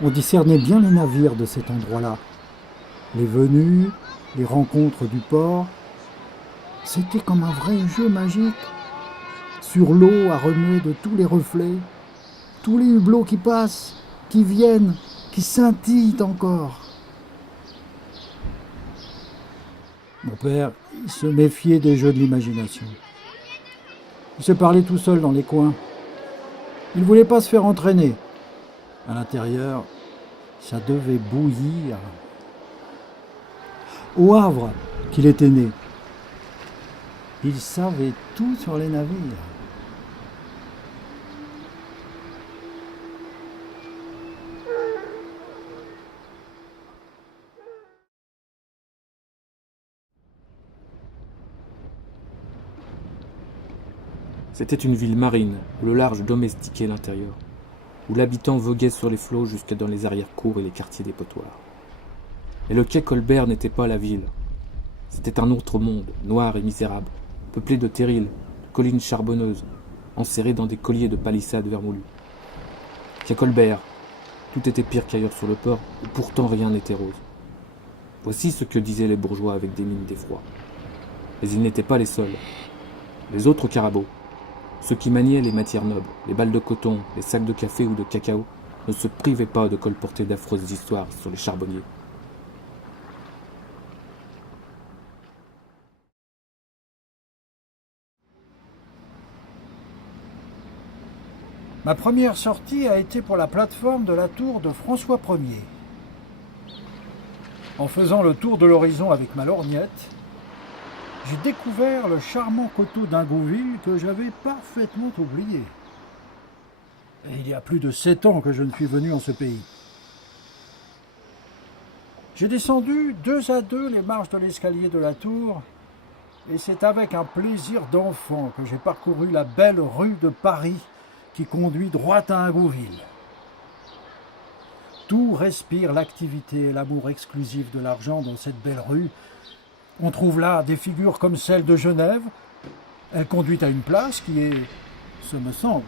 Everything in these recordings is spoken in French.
On discernait bien les navires de cet endroit-là. Les venues, les rencontres du port. C'était comme un vrai jeu magique. Sur l'eau à remuer de tous les reflets, tous les hublots qui passent, qui viennent, qui scintillent encore. Mon père, il se méfiait des jeux de l'imagination. Il se parlait tout seul dans les coins. Il ne voulait pas se faire entraîner. À l'intérieur, ça devait bouillir. Au Havre qu'il était né, il savait tout sur les navires. C'était une ville marine, où le large domestiquait l'intérieur, où l'habitant voguait sur les flots jusque dans les arrière-cours et les quartiers des potoirs. Mais le quai Colbert n'était pas la ville. C'était un autre monde, noir et misérable, peuplé de terrils, de collines charbonneuses, enserrées dans des colliers de palissades vermoulues. Quai Colbert, tout était pire qu'ailleurs sur le port, et pourtant rien n'était rose. Voici ce que disaient les bourgeois avec des mines d'effroi. Mais ils n'étaient pas les seuls. Les autres carabos, ceux qui maniaient les matières nobles, les balles de coton, les sacs de café ou de cacao, ne se privaient pas de colporter d'affreuses histoires sur les charbonniers. Ma première sortie a été pour la plateforme de la tour de François Ier. En faisant le tour de l'horizon avec ma lorgnette, j'ai découvert le charmant coteau d'Ingouville que j'avais parfaitement oublié. Et il y a plus de 7 ans que je ne suis venu en ce pays. J'ai descendu 2 à 2 les marches de l'escalier de la tour, et c'est avec un plaisir d'enfant que j'ai parcouru la belle rue de Paris qui conduit droit à Ingouville. Tout respire l'activité et l'amour exclusif de l'argent dans cette belle rue. On trouve là des figures comme celle de Genève. Elle conduit à une place qui est, ce me semble,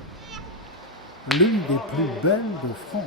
l'une des plus belles de France.